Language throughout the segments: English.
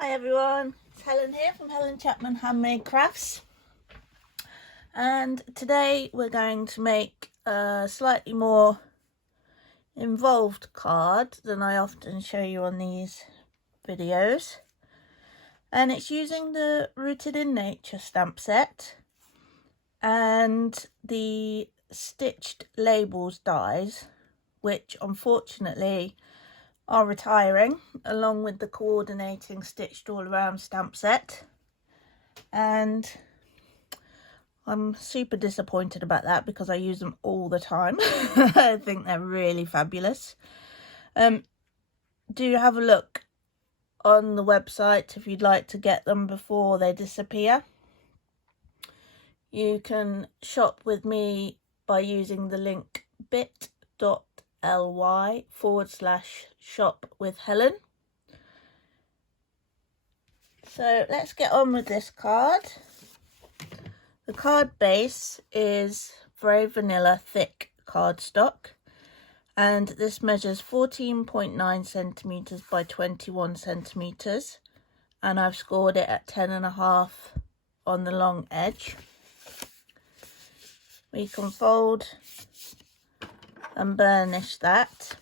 Hi everyone, it's Helen here from Helen Chapman Handmade Crafts, and today we're going to make a slightly more involved card than I often show you on these videos, and it's using the Rooted in Nature stamp set and the stitched labels dies, which unfortunately are retiring, along with the coordinating stitched all around stamp set, and I'm super disappointed about that because I use them all the time. I think they're really fabulous. Do have a look on the website if you'd like to get them before they disappear. You can shop with me by using the link bit.ly/shop with Helen. So let's get on with this card. The card base is very vanilla thick cardstock, and this measures 14.9 centimeters by 21 centimeters, and I've scored it at 10.5 on the long edge. We can fold and burnish that.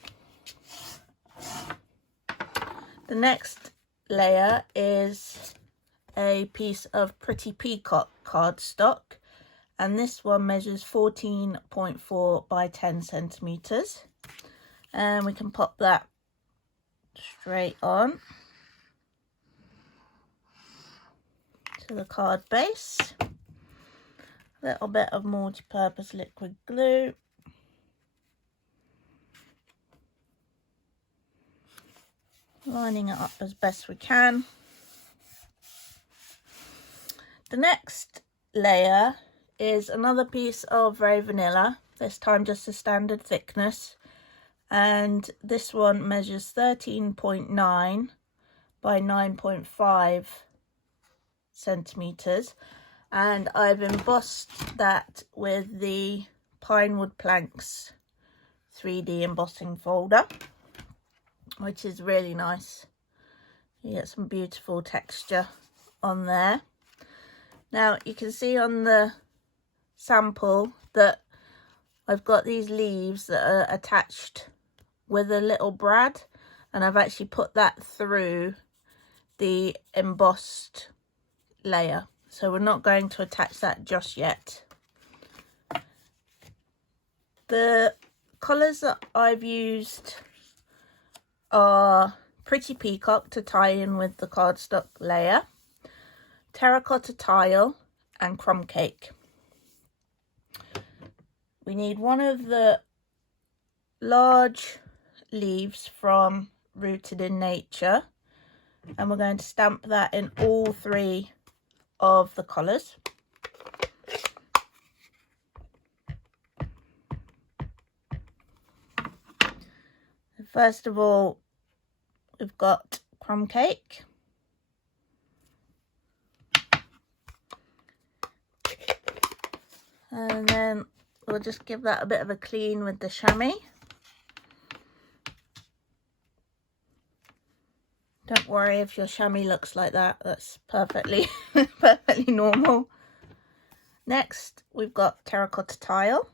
The next layer is a piece of Pretty Peacock cardstock, and this one measures 14.4 by 10 centimeters, and we can pop that straight on to the card base. A little bit of multi-purpose liquid glue, lining it up as best we can. The next layer is another piece of very vanilla, this time just a standard thickness, and this one measures 13.9 by 9.5 centimeters, and I've embossed that with the Pinewood Planks 3D embossing folder, which is really nice. You get some beautiful texture on there. Now you can see on the sample that I've got these leaves that are attached with a little brad, and I've actually put that through the embossed layer, so we're not going to attach that just yet. The colours that I've used are Pretty Peacock to tie in with the cardstock layer, Terracotta Tile, and Crumb Cake. We need one of the large leaves from Rooted in Nature, and we're going to stamp that in all three of the colours. First of all, we've got Crumb Cake. And then we'll just give that a bit of a clean with the chamois. Don't worry if your chamois looks like that, that's perfectly perfectly normal. Next we've got Terracotta Tile.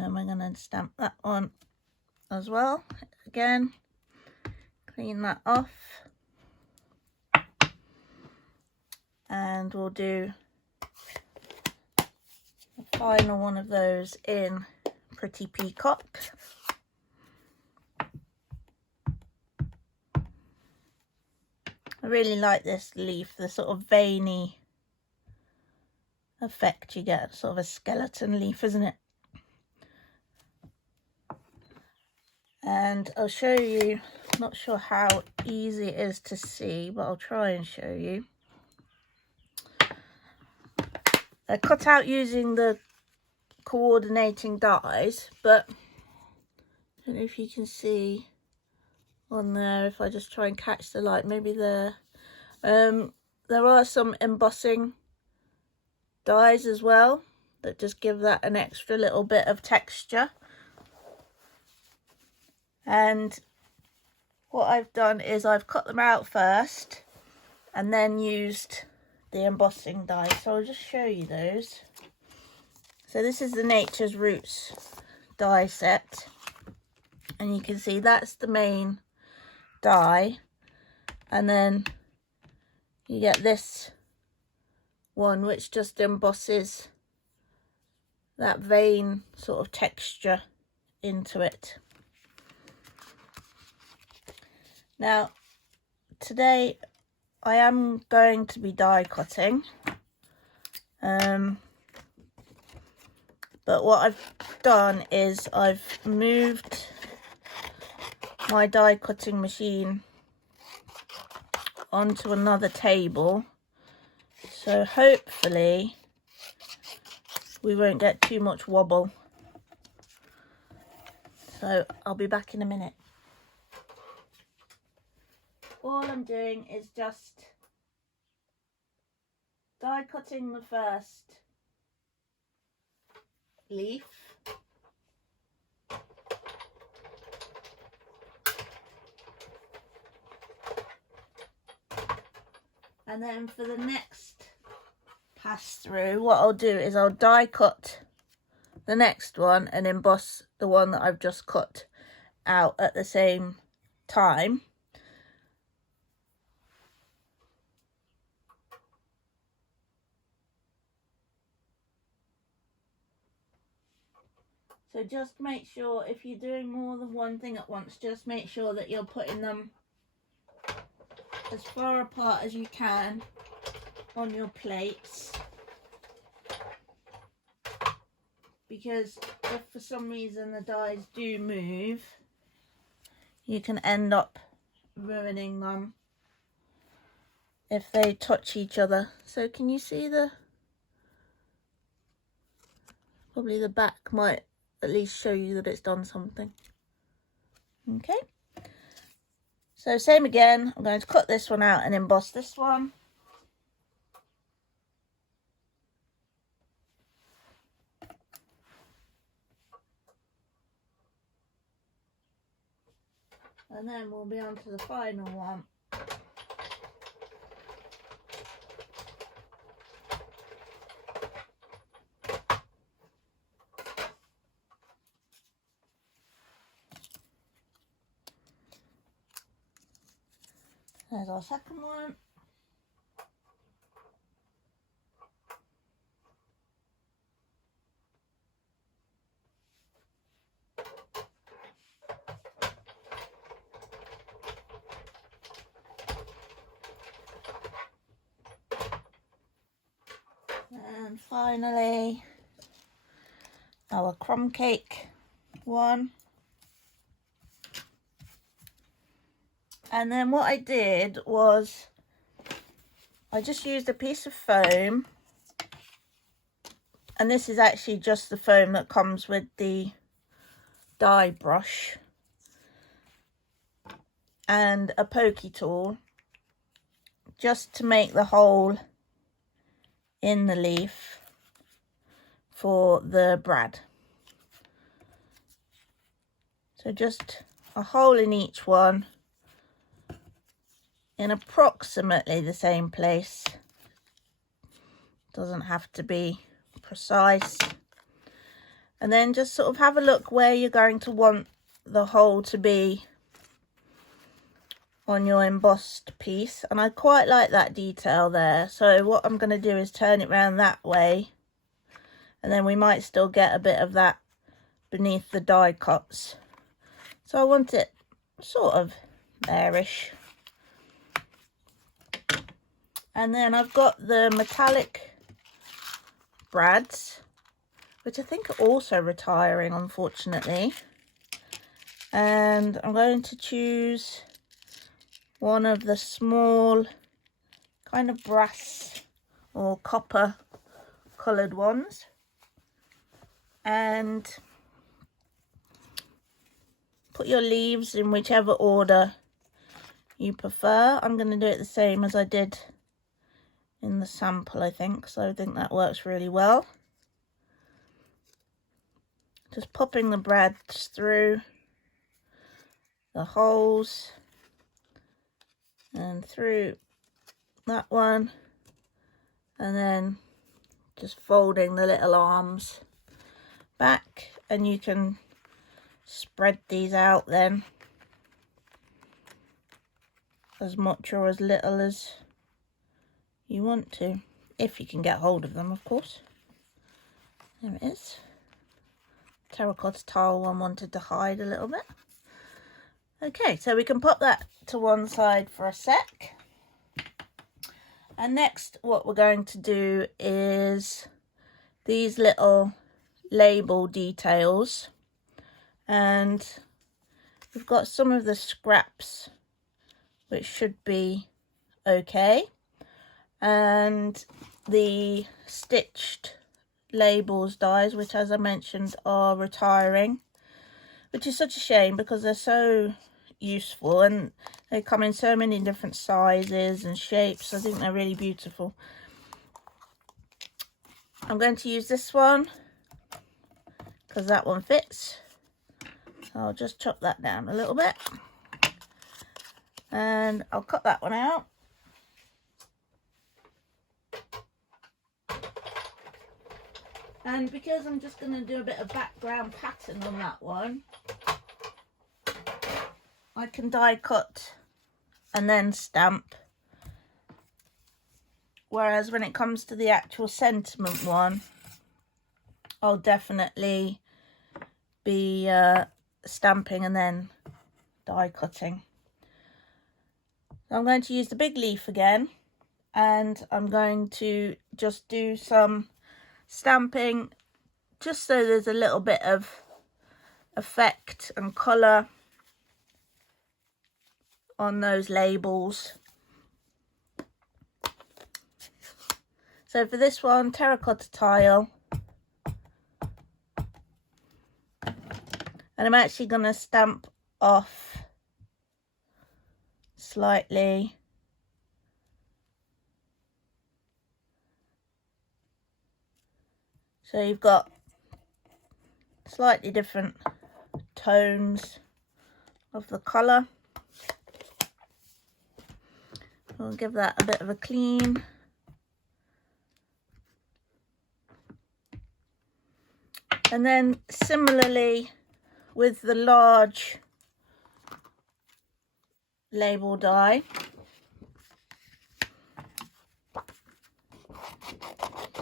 And we're going to stamp that on as well. Again, clean that off. And we'll do the final one of those in Pretty Peacock. I really like this leaf, the sort of veiny effect you get, sort of a skeleton leaf, isn't it? And I'll show you, not sure how easy it is to see, but I'll try and show you. I cut out using the coordinating dies, but I don't know if you can see on there, if I just try and catch the light, maybe there. There are some embossing dies as well that just give that an extra little bit of texture. And what I've done is I've cut them out first and then used the embossing die. So I'll just show you those. So this is the Nature's Roots die set, and you can see that's the main die, and then you get this one which just embosses that vein sort of texture into it. Now today I am going to be die cutting, but what I've done is I've moved my die cutting machine onto another table, so hopefully we won't get too much wobble. So I'll be back in a minute. All I'm doing is just die cutting the first leaf, and then for the next pass through what I'll do is I'll die cut the next one and emboss the one that I've just cut out at the same time. So just make sure, if you're doing more than one thing at once, just make sure that you're putting them as far apart as you can on your plates, because if for some reason the dies do move, you can end up ruining them if they touch each other. So can you see probably the back might at least show you that it's done something. Okay, so same again, I'm going to cut this one out and emboss this one. And then we'll be on to the final one. There's our second one. And finally, our crumb cake one. And then what I did was I just used a piece of foam, and this is actually just the foam that comes with the die brush, and a pokey tool just to make the hole in the leaf for the brad. So just a hole in each one in approximately the same place. Doesn't have to be precise. And then just sort of have a look where you're going to want the hole to be on your embossed piece, and I quite like that detail there. So what I'm going to do is turn it round that way, and then we might still get a bit of that beneath the die cuts. So I want it sort of there-ish. And then I've got the metallic brads, which I think are also retiring, unfortunately. And I'm going to choose one of the small kind of brass or copper coloured ones, and put your leaves in whichever order you prefer. I'm going to do it the same as I did in the sample, I think, so I think that works really well. Just popping the brads through the holes and through that one, and then just folding the little arms back, and you can spread these out then as much or as little as you want to, if you can get hold of them, of course. There it is. Terracotta tile one wanted to hide a little bit. Okay, so we can pop that to one side for a sec. And next what we're going to do is these little label details, and we've got some of the scraps which should be okay, and the stitched labels dies, which, as I mentioned, are retiring, which is such a shame because they're so useful and they come in so many different sizes and shapes. I think they're really beautiful. I'm going to use this one because that one fits, so I'll just chop that down a little bit and I'll cut that one out. And because I'm just going to do a bit of background pattern on that one, I can die cut and then stamp. Whereas when it comes to the actual sentiment one, I'll definitely be stamping and then die cutting. So I'm going to use the big leaf again, and I'm going to just do some stamping just so there's a little bit of effect and colour on those labels. So for this one, terracotta tile, and I'm actually going to stamp off slightly so you've got slightly different tones of the colour. We'll give that a bit of a clean. And then similarly with the large label die,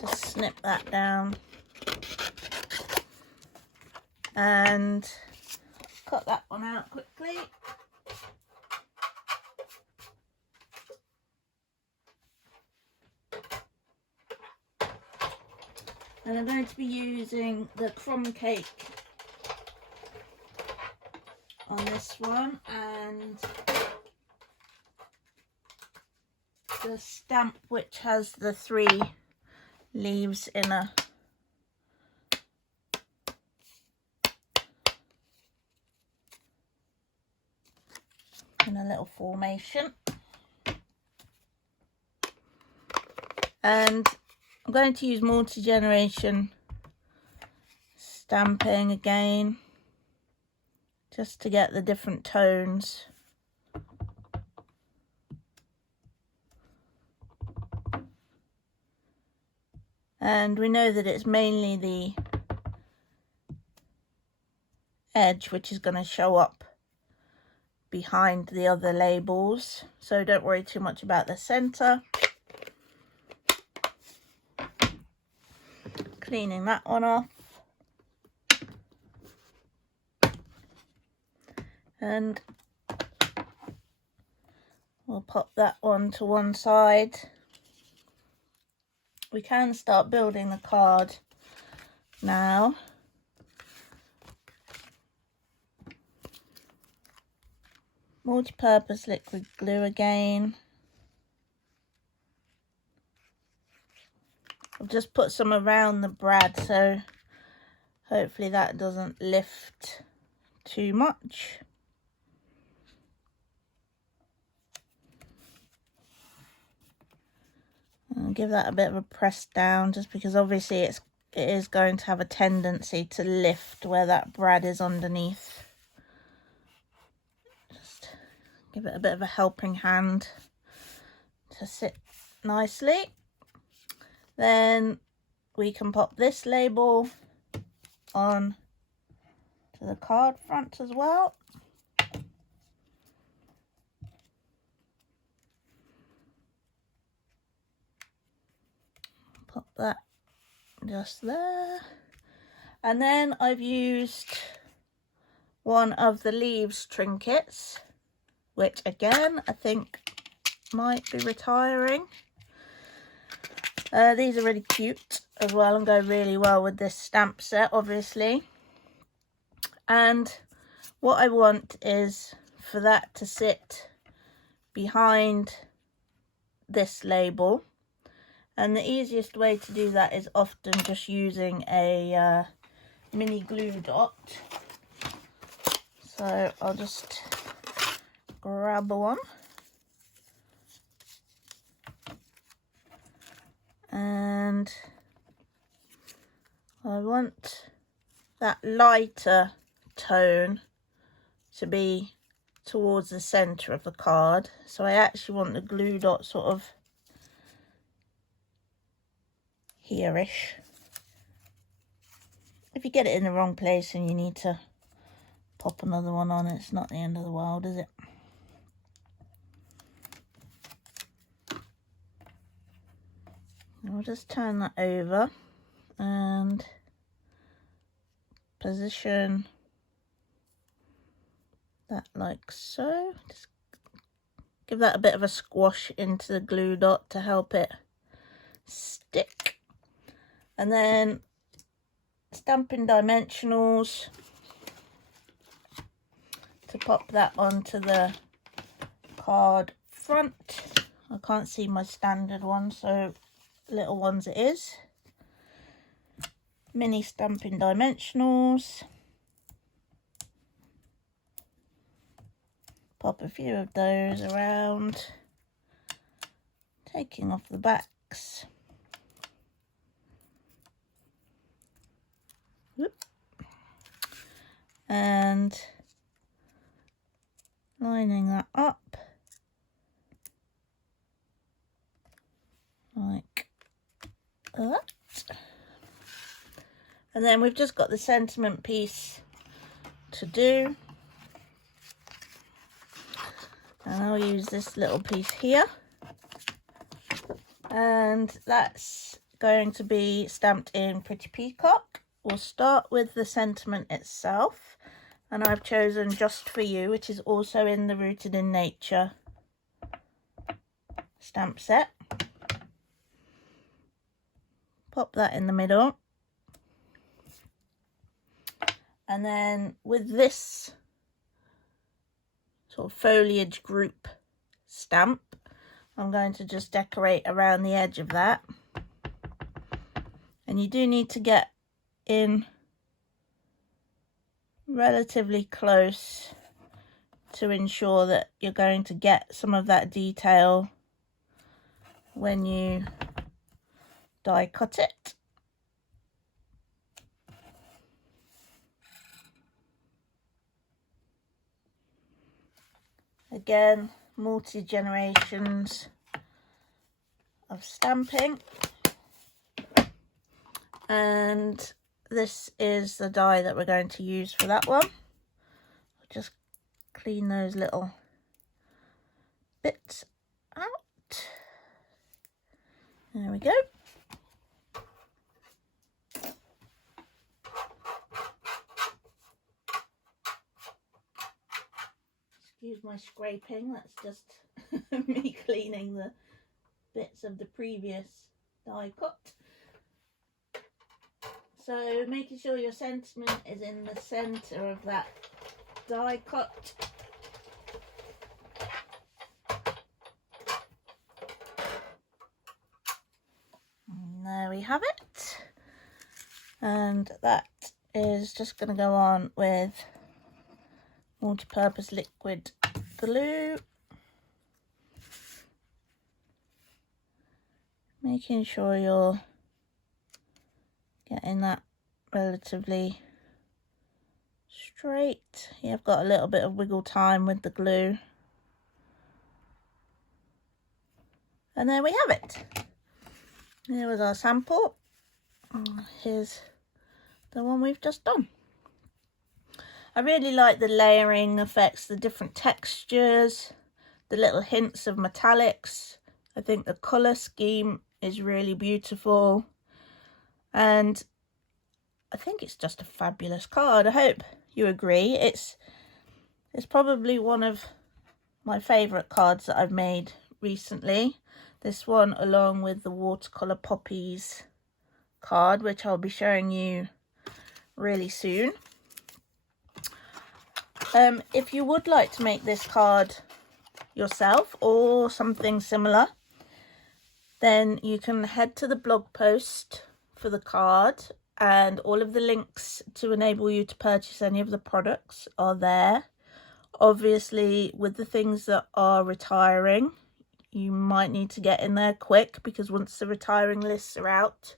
just snip that down and cut that one out quickly. And I'm going to be using the crumb cake on this one, and the stamp which has the 3 leaves in a little formation. And I'm going to use multi-generation stamping again, just to get the different tones. And we know that it's mainly the edge which is going to show up behind the other labels, so don't worry too much about the center. Cleaning that one off, and we'll pop that one to one side. We can start building the card now. Multi-purpose liquid glue again. I've just put some around the brad, so hopefully that doesn't lift too much. give that a bit of a press down, just because obviously it is going to have a tendency to lift where that brad is underneath. Just give it a bit of a helping hand to sit nicely. Then we can pop this label on to the card front as well. Pop that just there. And then I've used one of the leaves trinkets, which again I think might be retiring. These are really cute as well and go really well with this stamp set, obviously. And what I want is for that to sit behind this label, and the easiest way to do that is often just using a mini glue dot. So I'll just grab one and I want that lighter tone to be towards the center of the card, so I actually want the glue dot sort of here-ish. If you get it in the wrong place and you need to pop another one on, it's not the end of the world, is it? I'll just turn that over and position that like so. Just give that a bit of a squash into the glue dot to help it stick. And then Stampin' Dimensionals to pop that onto the card front. I can't see my standard one, so little ones it is. Mini Stampin' Dimensionals. Pop a few of those around, taking off the backs. Whoop. And lining that up like that. And then we've just got the sentiment piece to do. And I'll use this little piece here. And that's going to be stamped in Pretty Peacock. We'll start with the sentiment itself. And I've chosen Just For You, which is also in the Rooted in Nature stamp set. Pop that in the middle. And then with this sort of foliage group stamp, I'm going to just decorate around the edge of that. And you do need to get in relatively close to ensure that you're going to get some of that detail when you die cut it. Again, multi-generations of stamping, and this is the die that we're going to use for that one. I'll just clean those little bits out. There we go. Excuse my scraping, that's just me cleaning the bits of the previous die cut. So making sure your sentiment is in the centre of that die cut. And there we have it. And that is just going to go on with multi-purpose liquid glue. making sure you're getting that relatively straight. You've got a little bit of wiggle time with the glue. And there we have it. Here was our sample. Here's the one we've just done. I really like the layering effects, the different textures, the little hints of metallics. I think the colour scheme is really beautiful. And I think it's just a fabulous card. I hope you agree. It's probably one of my favourite cards that I've made recently. This one along with the watercolour poppies card, which I'll be showing you really soon. If you would like to make this card yourself or something similar, then you can head to the blog post for the card, and all of the links to enable you to purchase any of the products are there. Obviously, with the things that are retiring, you might need to get in there quick, because once the retiring lists are out,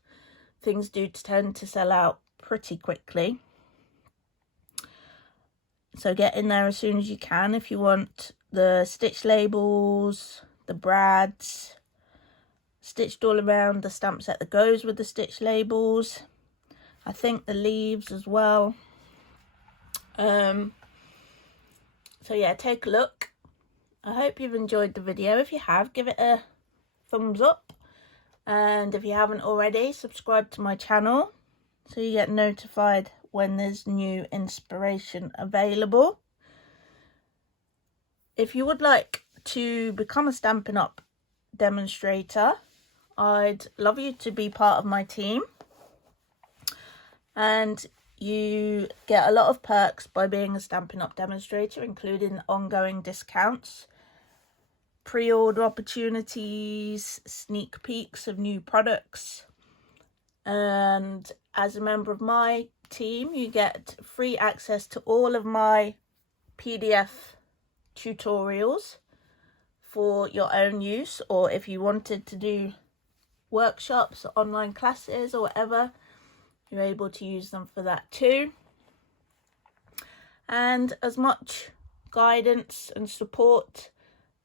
things do tend to sell out pretty quickly. So get in there as soon as you can if you want the stitch labels, the brads, stitched all around, the stamp set that goes with the stitch labels. I think the leaves as well. So yeah, take a look. I hope you've enjoyed the video. If you have, give it a thumbs up. And if you haven't already, subscribe to my channel so you get notified when there's new inspiration available. If you would like to become a Stampin' Up demonstrator, I'd love you to be part of my team. And you get a lot of perks by being a Stampin' Up demonstrator, including ongoing discounts, pre-order opportunities, sneak peeks of new products. And as a member of my team, you get free access to all of my PDF tutorials for your own use, or if you wanted to do workshops, online classes or whatever, you're able to use them for that too. And as much guidance and support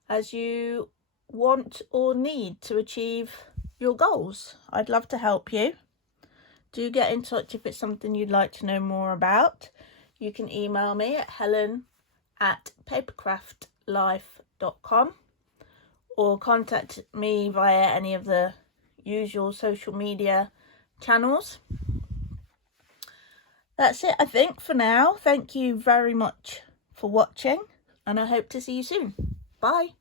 as you want or need to achieve your goals. I'd love to help you. Do get in touch if it's something you'd like to know more about. You can email me at helen@papercraftlife.com or contact me via any of the usual social media channels. That's it, I think, for now. Thank you very much for watching, and I hope to see you soon. Bye.